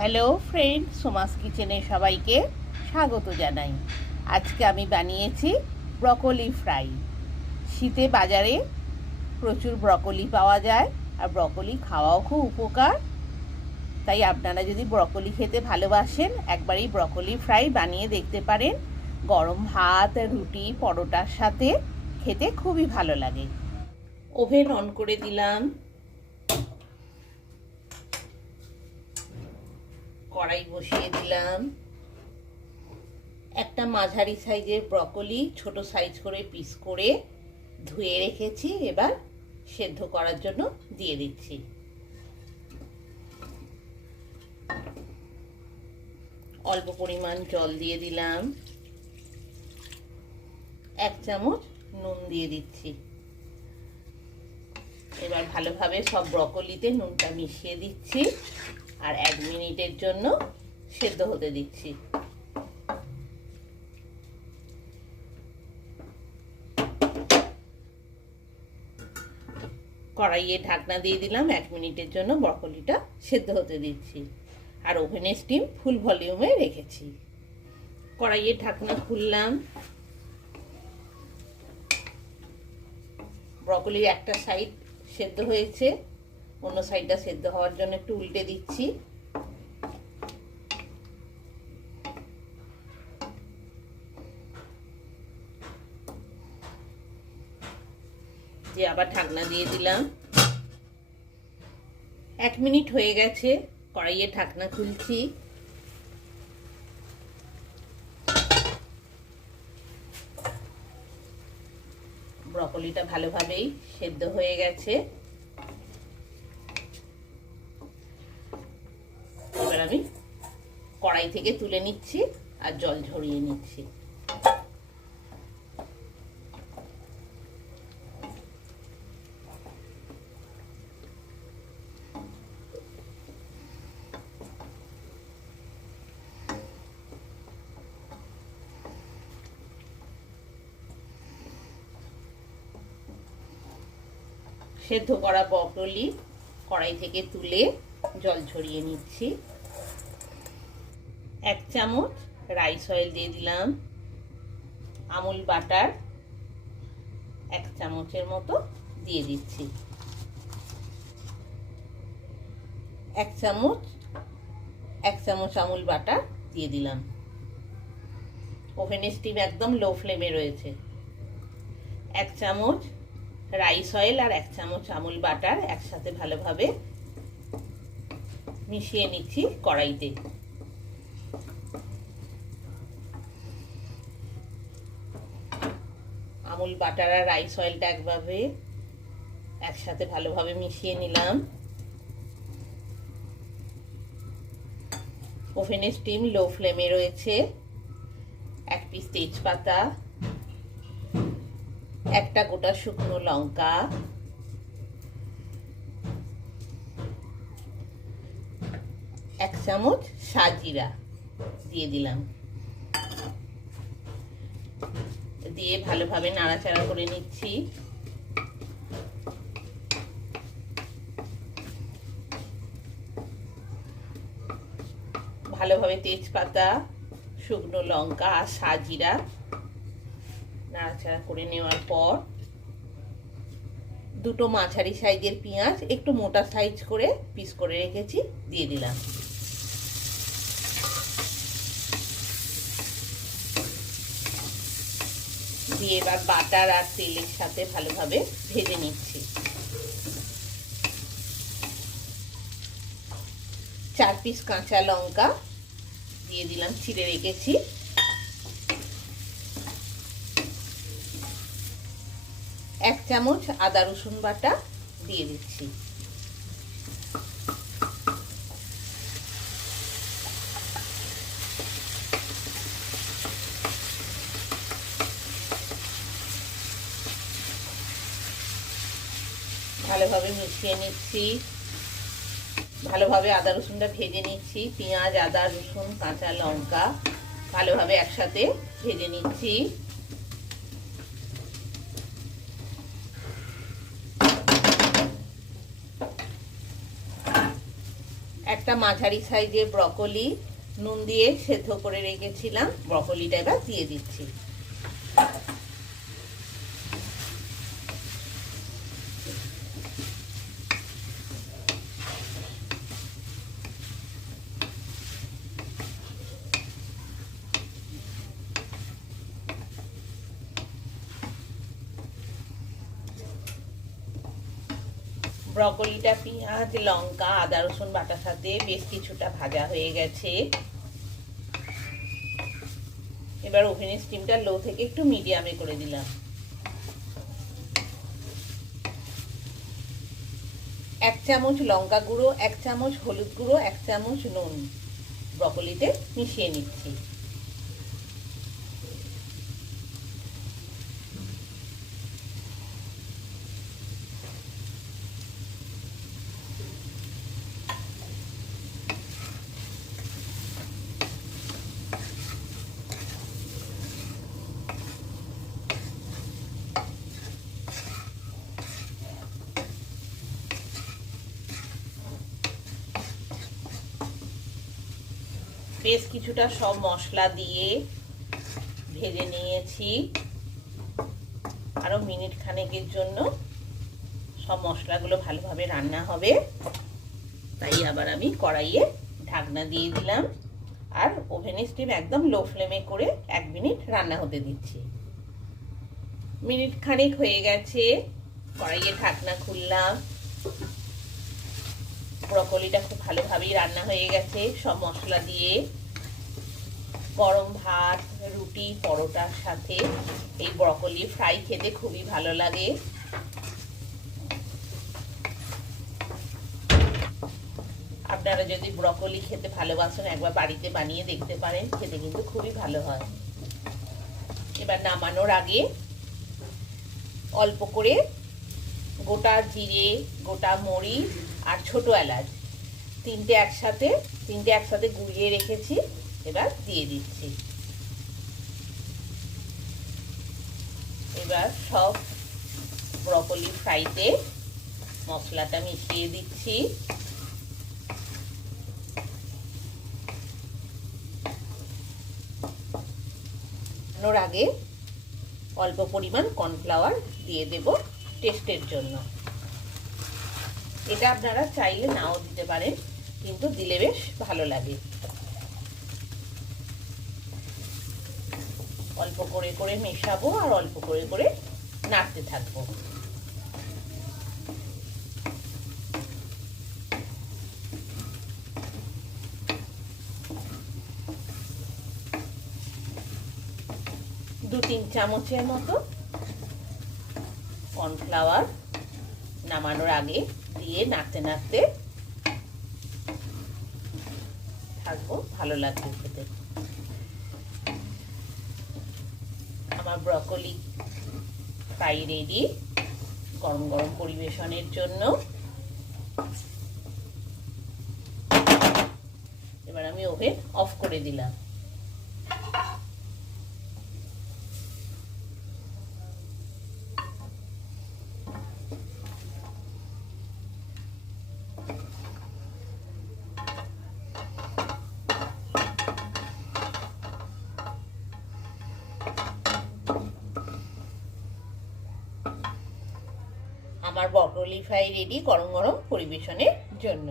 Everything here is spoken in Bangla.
হ্যালো ফ্রেন্ড, সোমাস কিচেনে সবাইকে স্বাগত জানাই। আজকে আমি বানিয়েছি ব্রকলি ফ্রাই। শীতে বাজারে প্রচুর ব্রকলি পাওয়া যায়, আর ব্রকলি খাওয়াও খুব উপকার। তাই আপনারা যদি ব্রকলি খেতে ভালোবাসেন, একবার এই ব্রকলি ফ্রাই বানিয়ে দেখতে পারেন। গরম ভাত, রুটি, পরোটার সাথে খেতে খুবই ভালো লাগে। ওভেন অন করে দিলাম, কড়াই বসিয়ে দিলাম। একটা মাঝারি সাইজের ব্রকলি ছোট সাইজ করে পিস করে ধুয়ে রেখেছি, এবার সেদ্ধ করার জন্য দিয়ে দিচ্ছি। অল্প পরিমাণ জল দিয়ে দিলাম, 1 চামচ নুন দিয়ে দিচ্ছি। এবার ভালোভাবে সব ব্রকলিতে নুনটা মিশিয়ে দিচ্ছি আর 1 মিনিটের জন্য সেদ্ধ হতে দিচ্ছি। কড়াইয়ে ঢাকনা দিয়ে দিলাম, 1 মিনিটের জন্য ব্রকলিটা সেদ্ধ হতে দিচ্ছি। আর ওভেনের স্টিম ফুল ভলিউমে রেখেছি। কড়াইয়ের ঢাকনা খুললাম, ব্রকলির একটা সাইড সেদ্ধ হয়েছে, অন্য সাইডটা সেদ্ধ হওয়ার জন্য একটু উল্টে দিচ্ছি। দিয়ে আবার ঢাকনা দিয়ে দিলাম। 1 মিনিট হয়ে গেছে, কড়াইয়ের ঢাকনা খুলছি। ব্রকলিটা ভালোভাবেই সেদ্ধ হয়ে গেছে। এবার আমি কড়াই থেকে তুলে নিচ্ছি আর জল ঝরিয়ে নিচ্ছি। সেদ্ধ করা ব্রকলি কড়াই থেকে তুলে জল ঝরিয়ে নিচ্ছি। 1 চামচ রাইস অয়েল দিয়ে দিলাম। আমুল বাটার 1 চামচের মতো দিয়ে দিচ্ছি। 1 চামচ আমুল বাটার দিয়ে দিলাম। ওভেনের স্টিম একদম লো ফ্লেমে রয়েছে। 1 চামচ রাইস অয়েল আর 1 চামচ আমুল বাটার একসাথে ভালোভাবে মিশিয়ে নিচ্ছি কড়াইতে। আমুল বাটার আর রাইস অয়েলটা একসাথে ভালোভাবে মিশিয়ে নিলাম। ওভেনের স্টিম লো ফ্লেমে রয়েছে। 1 পিস তেজপাতা, একটা গোটা শুকনো লঙ্কা, 1 চামচ সাজিরা দিয়ে দিলাম। দিয়ে ভালোভাবে নাড়াচাড়া করে নিচ্ছি। ভালোভাবে তেজপাতা, শুকনো লঙ্কা আর সাজিরা নাড়াচাড়া করে নেওয়ার পর দুটো মাঝারি সাইজের পেঁয়াজ একটু মোটা সাইজ করে পিস করে রেখেছি দিয়ে দিলাম। দিয়ে এবার বাটার আর তেলের সাথে ভালোভাবে ভেজে নিচ্ছি। 4 পিস কাঁচা লঙ্কা দিয়ে দিলাম, ছিঁড়ে রেখেছি। 1 চামচ আদা রসুন বাটা দিয়ে দিচ্ছি। ভালোভাবে মিশিয়ে নিচ্ছি। ভালোভাবে আদা রসুনটা ভেজে নিচ্ছি। পেঁয়াজ, আদা রসুন, কাঁচা লঙ্কা ভালোভাবে একসাথে ভেজে নিচ্ছি। একটা মাঝারি সাইজের ব্রকলি নুন দিয়ে সেদ্ধ করে রেখেছিলাম, ব্রকলিটা এবার দিয়ে দিচ্ছি। ব্রকলিটা পেঁয়াজ, লঙ্কা, আদা রসুন বাটার সাথে বেশ কিছুটা ভাজা হয়ে গেছে। এবার ওভেনের স্টিমটা লো থেকে একটু মিডিয়ামে করে দিলাম। 1 চামচ লঙ্কা গুঁড়ো, 1 চামচ হলুদ গুঁড়ো, 1 চামচ নুন ব্রকলিতে মিশিয়ে নিচ্ছি। বেশ কিছুটা সব মশলা দিয়ে ভেজে নিয়েছি। আরো মিনিট খানেকের জন্য সব মশলাগুলো ভালোভাবে রান্না হবে, তাই আবার আমি কড়াইয়ে ঢাকনা দিয়ে দিলাম আর ওভেনের স্টিম একদম লো ফ্লেমে করে 1 মিনিট রান্না হতে দিচ্ছি। মিনিট খানেক হয়ে গেছে, কড়াইয়ে ঢাকনা খুললাম। ব্রকলিটা খুব ভালোভাবেই রান্না হয়ে গেছে সব মশলা দিয়ে। গরম ভাত, রুটি, পরোটার সাথে এই ব্রকলি ফ্রাই খেতে খুবই ভালো লাগে। আপনারা যদি ব্রকলি খেতে ভালোবাসেন একবার বাড়িতে বানিয়ে দেখতে পারেন, খেতে কিন্তু খুবই ভালো হয়। এবার নামানোর আগে অল্প করে গোটা জিরে, গোটা মরিচ আর ছোট এলাচ তিনটে একসাথে গুঁড়িয়ে রেখেছি, এবার দিয়ে দিচ্ছি। এবার সব ব্রকলি ফ্রাইতে মশলাটা মিশিয়ে দিচ্ছি। নামানোর আগে অল্প পরিমাণ কর্নফ্লাওয়ার দিয়ে দেব টেস্টের জন্য। এটা আপনারা চাইলে নাও দিতে পারেন, কিন্তু দিলে বেশ ভালো লাগে। অল্প করে করে মেশাবো আর অল্প করে করে নাড়তে থাকবো। দু 3 চামচের মতো কর্নফ্লাওয়ার নামানোর আগে দিয়ে নাড়তে নাড়তে থাকবো, ভালো লাগবে খেতে। আমার ব্রকলি ফ্রাই রেডি গরম গরম পরিবেশনের জন্য। এবার আমি ওভেন অফ করে দিলাম। আমার ব্রকলি ফ্রাই রেডি গরম গরম পরিবেশনের জন্য।